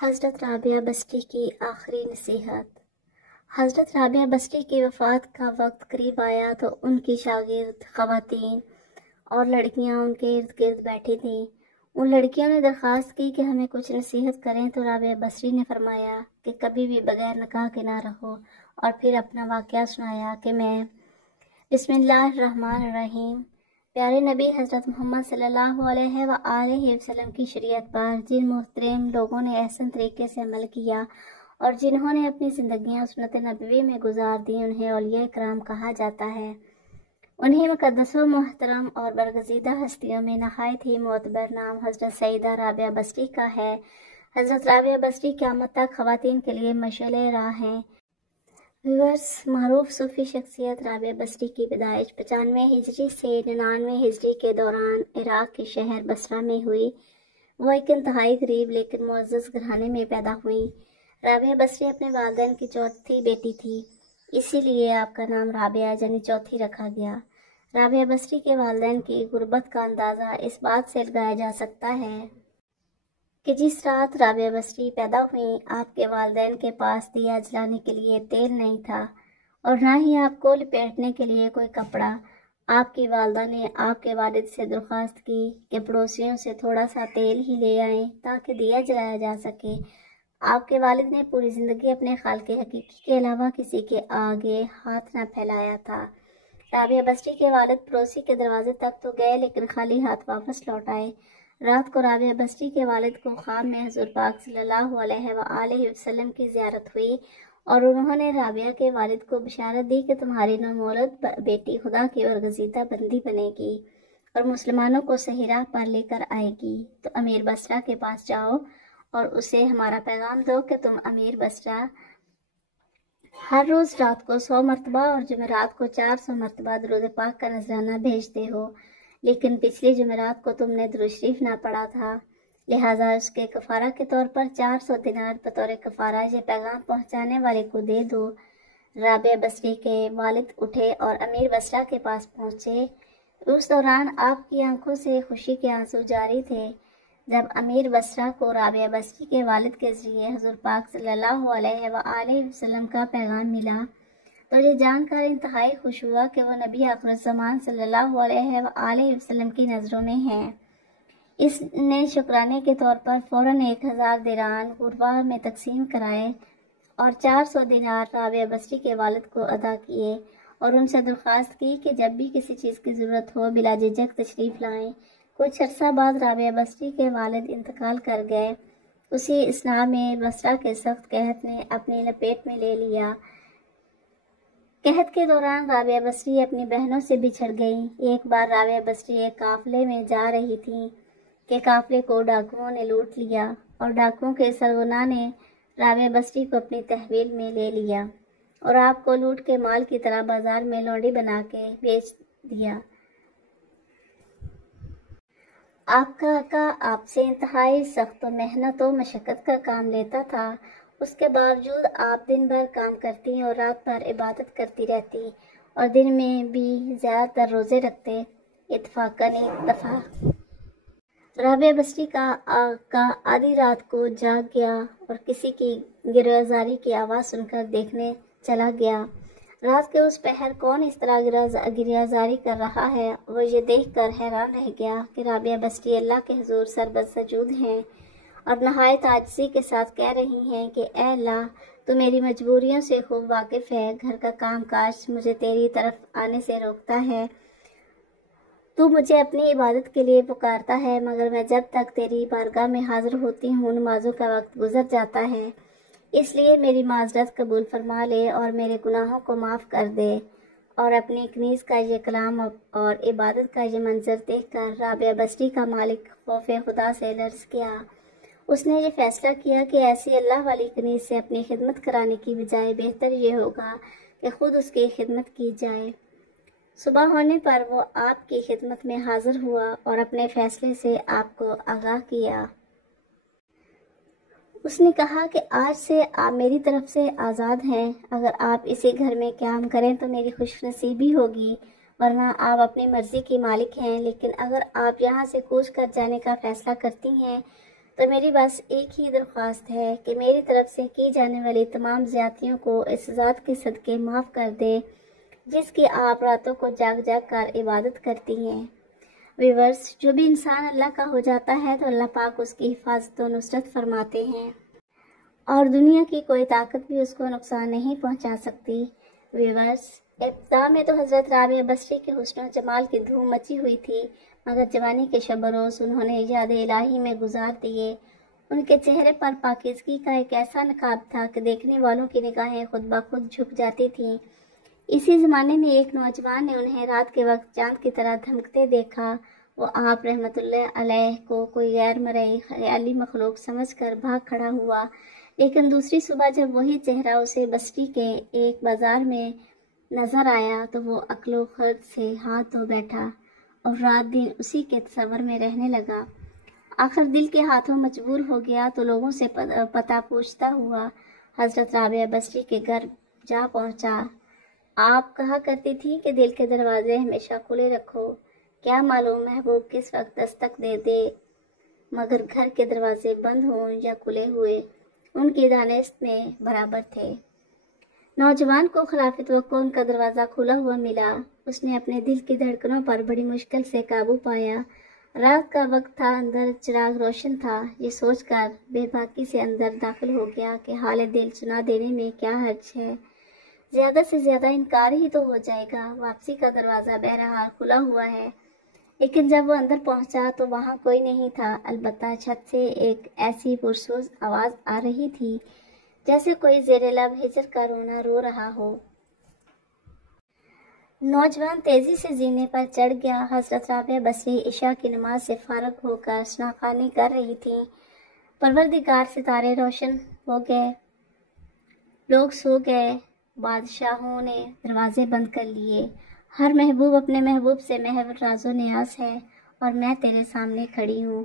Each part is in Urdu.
حضرت رابعہ بسری کی آخری نصیحت۔ حضرت رابعہ بسری کی وفات کا وقت قریب آیا تو ان کی شاگرد خواتین اور لڑکیاں ان کے ارد گرد بیٹھی تھیں۔ ان لڑکیوں نے درخواست کی کہ ہمیں کچھ نصیحت کریں تو رابعہ بسری نے فرمایا کہ کبھی بھی بغیر نکاح کے نہ رہو، اور پھر اپنا واقعہ سنایا کہ میں بسم اللہ الرحمن الرحیم، پیارے نبی حضرت محمد صلی اللہ علیہ وآلہ وسلم کی شریعت پر جن محترم لوگوں نے احسن طریقے سے عمل کیا اور جنہوں نے اپنی زندگیاں سنت نبوی میں گزار دی، انہیں اولیاء کرام کہا جاتا ہے۔ انہیں مقدس و محترم اور برگزیدہ ہستیوں میں نہایت ہی معتبر نام حضرت سیدہ رابعہ بسری کا ہے۔ حضرت رابعہ بسری قیامت تک خواتین کے لیے مشعل راہ ہیں۔ ویورز، معروف صوفی شخصیت رابعہ بسری کی پیدائش 95 ہجری سے 99 ہجری کے دوران عراق کے شہر بصرہ میں ہوئی۔ وہ ایک انتہائی غریب لیکن معزز گھرانے میں پیدا ہوئیں۔ رابعہ بسری اپنے والدین کی چوتھی بیٹی تھی، اسی لیے آپ کا نام رابعہ یعنی چوتھی رکھا گیا۔ رابعہ بسری کے والدین کی غربت کا اندازہ اس بات سے لگایا جا سکتا ہے کہ جس رات رابعہ بسری پیدا ہوئیں، آپ کے والدین کے پاس دیا جلانے کے لیے تیل نہیں تھا اور نہ ہی آپ کو لپیٹنے کے لیے کوئی کپڑا۔ آپ کی والدہ نے آپ کے والد سے درخواست کی کہ پڑوسیوں سے تھوڑا سا تیل ہی لے آئیں تاکہ دیا جلایا جا سکے۔ آپ کے والد نے پوری زندگی اپنے خالق حقیقی کے علاوہ کسی کے آگے ہاتھ نہ پھیلایا تھا۔ رابعہ بسری کے والد پڑوسی کے دروازے تک تو گئے لیکن خالی ہاتھ واپس لوٹ آئے۔ رات کو رابعہ بسری کے والد کو خواب میں حضور پاک صلی اللہ علیہ وآلہ وسلم کی زیارت ہوئی اور انہوں نے رابعہ کے والد کو بشارت دی کہ تمہاری نومولود بیٹی خدا کی برگزیدہ بندی بنے گی اور مسلمانوں کو صحیح راہ پر لے کر آئے گی، تو امیر بصرہ کے پاس جاؤ اور اسے ہمارا پیغام دو کہ تم امیر بصرہ ہر روز رات کو 100 مرتبہ اور جمعرات کو 400 مرتبہ درود پاک کا نذرانہ بھیجتے ہو، لیکن پچھلی جمعرات کو تم نے درود شریف نہ پڑھا تھا، لہٰذا اس کے کفارہ کے طور پر 400 دینار بطور کفارہ یہ پیغام پہنچانے والے کو دے دو۔ رابعہ بسری کے والد اٹھے اور امیر بصرہ کے پاس پہنچے۔ اس دوران آپ کی آنکھوں سے خوشی کے آنسو جاری تھے۔ جب امیر بصرہ کو رابعہ بسری کے والد کے ذریعے حضور پاک صلی اللہ علیہ وآلہ وسلم کا پیغام ملا تو یہ جان کر انتہائی خوش ہوا کہ وہ نبی آخر الزمان صلی اللہ علیہ وآلہ وسلم کی نظروں میں ہیں۔ اس نے شکرانے کے طور پر فوراً 1000 دیران غربا میں تقسیم کرائے اور 400 دینار رابعہ بسری کے والد کو ادا کیے اور ان سے درخواست کی کہ جب بھی کسی چیز کی ضرورت ہو بلا جھجک تشریف لائیں۔ کچھ عرصہ بعد رابعہ بسری کے والد انتقال کر گئے۔ اسی اثناء میں بصرہ کے سخت قحط نے اپنی لپیٹ میں لے لیا۔ قحط کے دوران رابعہ بسری اپنی بہنوں سے بچھڑ گئیں۔ ایک بار رابعہ بسری ایک قافلے میں جا رہی تھیں کہ قافلے کو ڈاکوؤں نے لوٹ لیا اور ڈاکوؤں کے سرغنہ نے رابعہ بسری کو اپنی تحویل میں لے لیا اور آپ کو لوٹ کے مال کی طرح بازار میں لونڈی بنا کے بیچ دیا۔ آپ کا آقا آپ سے انتہائی سخت و محنت و مشقت کا کام لیتا تھا، اس کے باوجود آپ دن بھر کام کرتی اور رات بھر عبادت کرتی رہتی اور دن میں بھی زیادہ تر روزے رکھتے۔ اتفاقاً ایک دفعہ رابعہ بسری کا آقا آدھی رات کو جاگ گیا اور کسی کی گریزاری کی آواز سن کر دیکھنے چلا گیا۔ رات کے اس پہر کون اس طرح گریزاری کر رہا ہے؟ وہ یہ دیکھ کر حیران رہ گیا کہ رابعہ بسری اللہ کے حضور سربسجود ہیں اور نہایت عاجزی کے ساتھ کہہ رہی ہیں کہ اے اللہ، تو میری مجبوریوں سے خوب واقف ہے، گھر کا کام کاج مجھے تیری طرف آنے سے روکتا ہے، تو مجھے اپنی عبادت کے لیے پکارتا ہے، مگر میں جب تک تیری بارگاہ میں حاضر ہوتی ہوں نمازوں کا وقت گزر جاتا ہے، اس لیے میری معذرت قبول فرما لے اور میرے گناہوں کو معاف کر دے۔ اور اپنی کنیز کا یہ کلام اور عبادت کا یہ منظر دیکھ کر رابعہ بسری کا مالک خوف خدا سے لرز گیا۔ اس نے یہ فیصلہ کیا کہ ایسی اللہ والی کنیز سے اپنی خدمت کرانے کی بجائے بہتر یہ ہوگا کہ خود اس کی خدمت کی جائے۔ صبح ہونے پر وہ آپ کی خدمت میں حاضر ہوا اور اپنے فیصلے سے آپ کو آگاہ کیا۔ اس نے کہا کہ آج سے آپ میری طرف سے آزاد ہیں، اگر آپ اسی گھر میں قیام کریں تو میری خوش نصیبی ہوگی، ورنہ آپ اپنی مرضی کی مالک ہیں، لیکن اگر آپ یہاں سے کوچ کر جانے کا فیصلہ کرتی ہیں تو میری بس ایک ہی درخواست ہے کہ میری طرف سے کی جانے والی تمام زیادتیوں کو اس ذات کے صدقے معاف کر دے جس کی آپ راتوں کو جاگ جاگ کر عبادت کرتی ہیں۔ ویورز، جو بھی انسان اللہ کا ہو جاتا ہے تو اللہ پاک اس کی حفاظت و نصرت فرماتے ہیں اور دنیا کی کوئی طاقت بھی اس کو نقصان نہیں پہنچا سکتی۔ ویورز، ابتدا میں تو حضرت رابعہ بصری کے حسن و جمال کی دھوم مچی ہوئی تھی، مگر جوانی کے شب و روز انہوں نے یاد الہی میں گزار دیے۔ ان کے چہرے پر پاکیزگی کا ایک ایسا نقاب تھا کہ دیکھنے والوں کی نگاہیں خود بخود جھک جاتی تھیں۔ اسی زمانے میں ایک نوجوان نے انہیں رات کے وقت چاند کی طرح دھمکتے دیکھا۔ وہ آپ رحمۃ اللہ علیہ کو کوئی غیر مرئی خیالی مخلوق سمجھ کر بھاگ کھڑا ہوا، لیکن دوسری صبح جب وہی چہرہ اسے بصری کے ایک بازار میں نظر آیا تو وہ عقل و خرد سے ہاتھ دھو بیٹھا اور رات دن اسی کے تصور میں رہنے لگا۔ آخر دل کے ہاتھوں مجبور ہو گیا تو لوگوں سے پتہ پوچھتا ہوا حضرت رابعہ بصری کے گھر جا پہنچا۔ آپ کہا کرتی تھی کہ دل کے دروازے ہمیشہ کھلے رکھو، کیا معلوم محبوب کس وقت دستک دے دے، مگر گھر کے دروازے بند ہوں یا کھلے ہوئے ان کی دانست میں برابر تھے۔ نوجوان کو خلاف توقع ان کا دروازہ کھلا ہوا ملا۔ اس نے اپنے دل کی دھڑکنوں پر بڑی مشکل سے قابو پایا۔ رات کا وقت تھا، اندر چراغ روشن تھا۔ یہ سوچ کر بے باکی سے اندر داخل ہو گیا کہ حال دل سنا دینے میں کیا حرج ہے، زیادہ سے زیادہ انکار ہی تو ہو جائے گا۔ واپسی کا دروازہ بہرحال کھلا ہوا ہے، لیکن جب وہ اندر پہنچا تو وہاں کوئی نہیں تھا، البتہ چھت سے ایک ایسی پرسوز آواز آ رہی تھی جیسے کوئی زیر لب ہجر کا رونا رو رہا ہو۔ نوجوان تیزی سے زینے پر چڑھ گیا۔ حضرت رابعہ بصری عشاء کی نماز سے فارغ ہو کر شناخوانی کر رہی تھیں۔ پروردگار ستارے روشن ہو گئے، لوگ سو گئے، بادشاہوں نے دروازے بند کر لیے۔ ہر محبوب اپنے محبوب سے محو راز و نیاز ہے اور میں تیرے سامنے کھڑی ہوں۔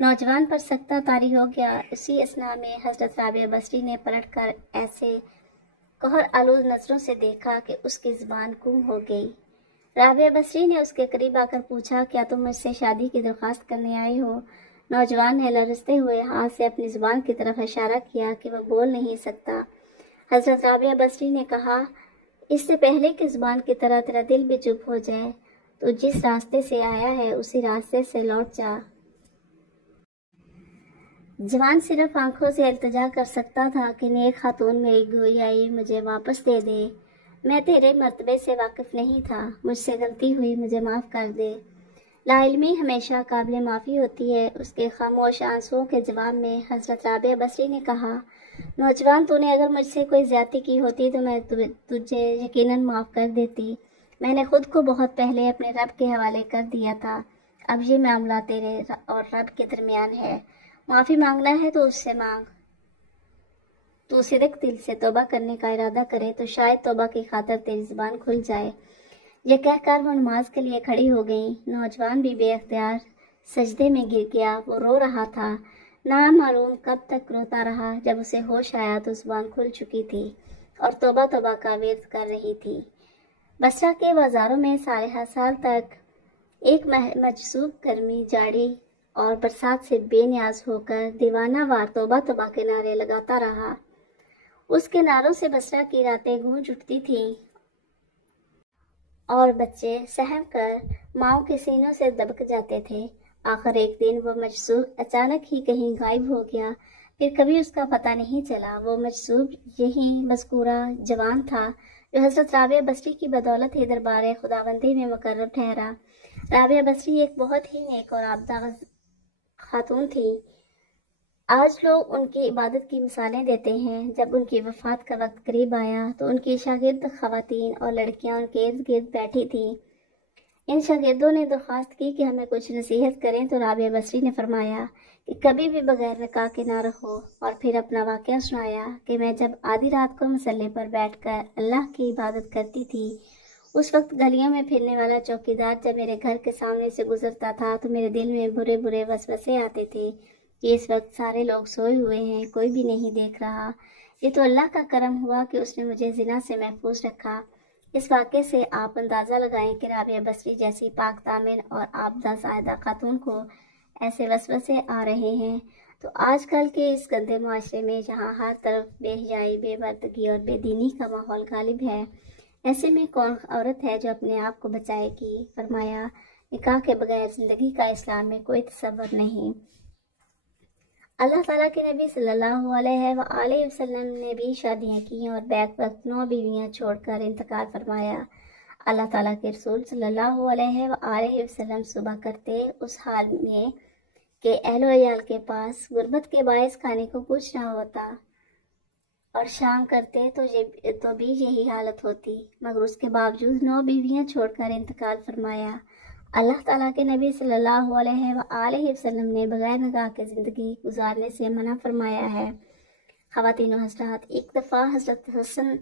نوجوان پر سکتہ طاری ہو گیا۔ اسی اثنا میں حضرت رابعہ بصری نے پلٹ کر ایسے قہر آلود نظروں سے دیکھا کہ اس کی زبان گم ہو گئی۔ رابعہ بصری نے اس کے قریب آ کر پوچھا، کیا تم مجھ سے شادی کی درخواست کرنے آئے ہو؟ نوجوان نے لرزتے ہوئے ہاتھ سے اپنی زبان کی طرف اشارہ کیا کہ وہ بول نہیں سکتا۔ حضرت رابعہ بصری نے کہا، اس سے پہلے کہ زبان کی طرح تیرا دل بھی چپ ہو جائے تو جس راستے سے آیا ہے اسی راستے سے لوٹ جا۔ جوان صرف آنکھوں سے التجا کر سکتا تھا کہ نیک خاتون میری گویائی مجھے واپس دے دے، میں تیرے مرتبے سے واقف نہیں تھا، مجھ سے غلطی ہوئی، مجھے معاف کر دے۔ لا علمی ہمیشہ قابل معافی ہوتی ہے۔ اس کے خاموش آنسوؤں کے جواب میں حضرت رابعہ بصری نے کہا، نوجوان، تو نے اگر مجھ سے کوئی زیادتی کی ہوتی تو میں تجھے یقیناً معاف کر دیتی۔ میں نے خود کو بہت پہلے اپنے رب کے حوالے کر دیا تھا، اب یہ معاملہ تیرے اور رب کے درمیان ہے۔ معافی مانگنا ہے تو اس سے مانگ۔ تو صدق دل سے توبہ کرنے کا ارادہ کرے تو شاید توبہ کی خاطر تیری زبان کھل جائے۔ یہ کہہ کر وہ نماز کے لیے کھڑی ہو گئیں۔ نوجوان بھی بے اختیار سجدے میں گر گیا۔ وہ رو رہا تھا، نامعلوم کب تک روتا رہا۔ جب اسے ہوش آیا تو زبان کھل چکی تھی اور توبہ توبہ کا ورد کر رہی تھی۔ بصرہ کے بازاروں میں سالہ سال تک ایک مجذوب گرمی، جاڑی اور برسات سے بے نیاز ہو کر دیوانہ وار توبہ توبہ کے نعرے لگاتا رہا۔ اس کے نعروں سے بصرہ کی راتیں گونج اٹھتی تھیں اور بچے سہم کر ماؤں کے سینوں سے دبک جاتے تھے۔ آخر ایک دن وہ مجذوب اچانک ہی کہیں غائب ہو گیا، پھر کبھی اس کا پتہ نہیں چلا۔ وہ مجذوب یہی مذکورہ جوان تھا جو حضرت رابعہ بصری کی بدولت ہی دربار خداوندی میں مقرر ٹھہرا۔ رابعہ بصری ایک بہت ہی نیک اور عابدہ خاتون تھی۔ آج لوگ ان کی عبادت کی مثالیں دیتے ہیں۔ جب ان کی وفات کا وقت قریب آیا تو ان کی شاگرد خواتین اور لڑکیاں ان کے ارد گرد بیٹھی تھیں۔ ان شاگردوں نے درخواست کی کہ ہمیں کچھ نصیحت کریں تو رابعہ بصری نے فرمایا کہ کبھی بھی بغیر نکاح کے نہ رہو، اور پھر اپنا واقعہ سنایا کہ میں جب آدھی رات کو مصلے پر بیٹھ کر اللہ کی عبادت کرتی تھی، اس وقت گلیوں میں پھرنے والا چوکیدار جب میرے گھر کے سامنے سے گزرتا تھا تو میرے دل میں برے برے وسوسے آتے تھے کہ اس وقت سارے لوگ سوئے ہوئے ہیں، کوئی بھی نہیں دیکھ رہا۔ یہ تو اللہ کا کرم ہوا کہ اس نے مجھے زنا سے محفوظ رکھا۔ اس واقعے سے آپ اندازہ لگائیں کہ رابعہ بصری جیسی پاک دامن اور عابدہ زاہدہ خاتون کو ایسے وسوسے آ رہے ہیں تو آج کل کے اس گندے معاشرے میں جہاں ہر طرف بے حیائی، بے پردگی اور بے دینی کا ماحول غالب ہے، ایسے میں کون عورت ہے جو اپنے آپ کو بچائے گی؟ فرمایا، نکاح کے بغیر زندگی کا اسلام میں کوئی تصور نہیں۔ اللہ تعالیٰ کے نبی صلی اللہ علیہ وآلہ وسلم نے بھی شادیاں کی اور بیک وقت 9 بیویاں چھوڑ کر انتقال فرمایا۔ اللہ تعالیٰ کے رسول صلی اللہ علیہ وآلہ وسلم صبح کرتے اس حال میں کہ اہل و عیال کے پاس غربت کے باعث کھانے کو کچھ نہ ہوتا، اور شام کرتے تو بھی یہی حالت ہوتی، مگر اس کے باوجود 9 بیویاں چھوڑ کر انتقال فرمایا۔ اللہ تعالیٰ کے نبی صلی اللہ علیہ وآلہ وسلم نے بغیر نکاح کے زندگی گزارنے سے منع فرمایا ہے۔ خواتین و حضرات، ایک دفعہ حضرت حسن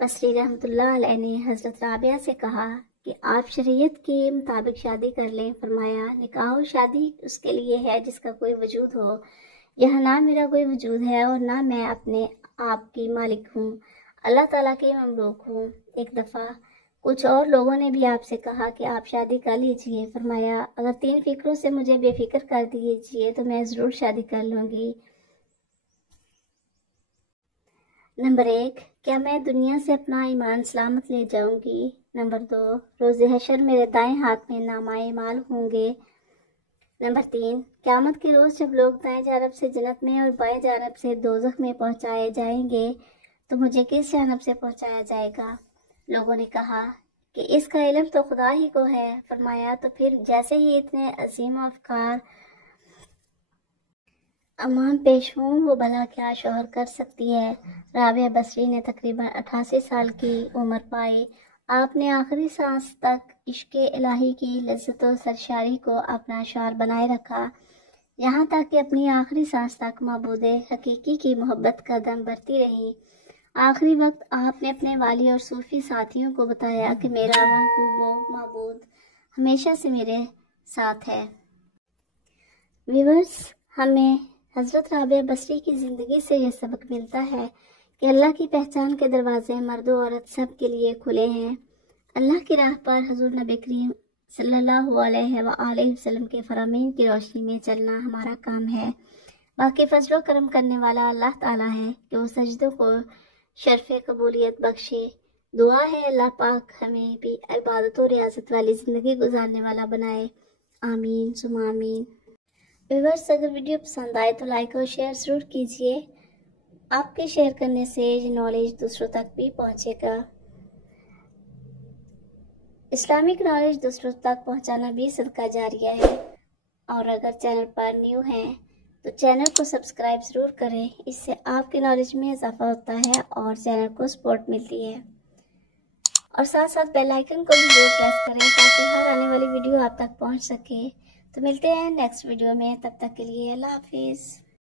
بصری رحمۃ اللہ علیہ نے حضرت رابعہ سے کہا کہ آپ شریعت کے مطابق شادی کر لیں۔ فرمایا، نکاح و شادی اس کے لیے ہے جس کا کوئی وجود ہو، یہاں نہ میرا کوئی وجود ہے اور نہ میں اپنے آپ کی مالک ہوں، اللہ تعالیٰ کی مملوک ہوں۔ ایک دفعہ کچھ اور لوگوں نے بھی آپ سے کہا کہ آپ شادی کر لیجئے۔ فرمایا، اگر 3 فکروں سے مجھے بے فکر کر دیجئے تو میں ضرور شادی کر لوں گی۔ نمبر 1، کیا میں دنیا سے اپنا ایمان سلامت لے جاؤں گی؟ نمبر 2، روز حشر میرے دائیں ہاتھ میں نامہ اعمال ہوں گے۔ نمبر 3، قیامت کے روز جب لوگ دائیں جانب سے جنت میں اور بائیں جانب سے دوزخ میں پہنچائے جائیں گے تو مجھے کس جانب سے پہنچایا جائے گا؟ لوگوں نے کہا کہ اس کا علم تو خدا ہی کو ہے۔ فرمایا، تو پھر جیسے ہی اتنے عظیم افکار امام پیش ہوں وہ بھلا کیا شوہر کر سکتی ہے؟ رابعہ بصری نے تقریباً 88 سال کی عمر پائی۔ آپ نے آخری سانس تک عشق الہی کی لذت و سرشاری کو اپنا شعار بنائے رکھا، یہاں تک کہ اپنی آخری سانس تک معبود حقیقی کی محبت کا دم بھرتی رہی۔ آخری وقت آپ نے اپنے والی اور صوفی ساتھیوں کو بتایا کہ میرا محبوب و معبود ہمیشہ سے میرے ساتھ ہے۔ ویورز، ہمیں حضرت رابعہ بصری کی زندگی سے یہ سبق ملتا ہے کہ اللہ کی پہچان کے دروازے مرد و عورت سب کے لیے کھلے ہیں۔ اللہ کی راہ پر حضور نبی کریم صلی اللہ علیہ وآلہ وسلم کے فرامین کی روشنی میں چلنا ہمارا کام ہے۔ باقی فضل و کرم کرنے والا اللہ تعالیٰ ہے کہ وہ سجدوں کو شرف قبولیت بخشے۔ دعا ہے اللہ پاک ہمیں بھی عبادت و ریاضت والی زندگی گزارنے والا بنائے، آمین ثم آمین۔ ویورز، اگر ویڈیو پسند آئے تو لائک اور شیئر ضرور کیجیے، آپ کے شیئر کرنے سے یہ نالج دوسروں تک بھی پہنچے گا۔ اسلامک نالج دوسروں تک پہنچانا بھی صدقہ جاریہ ہے، اور اگر چینل پر نیو ہیں تو چینل کو سبسکرائب ضرور کریں، اس سے آپ کے نالج میں اضافہ ہوتا ہے اور چینل کو سپورٹ ملتی ہے، اور ساتھ ساتھ بیل آئیکن کو بھی ضرور پریس کریں تاکہ ہر آنے والی ویڈیو آپ تک پہنچ سکے۔ تو ملتے ہیں نیکسٹ ویڈیو میں، تب تک کے لیے اللہ حافظ۔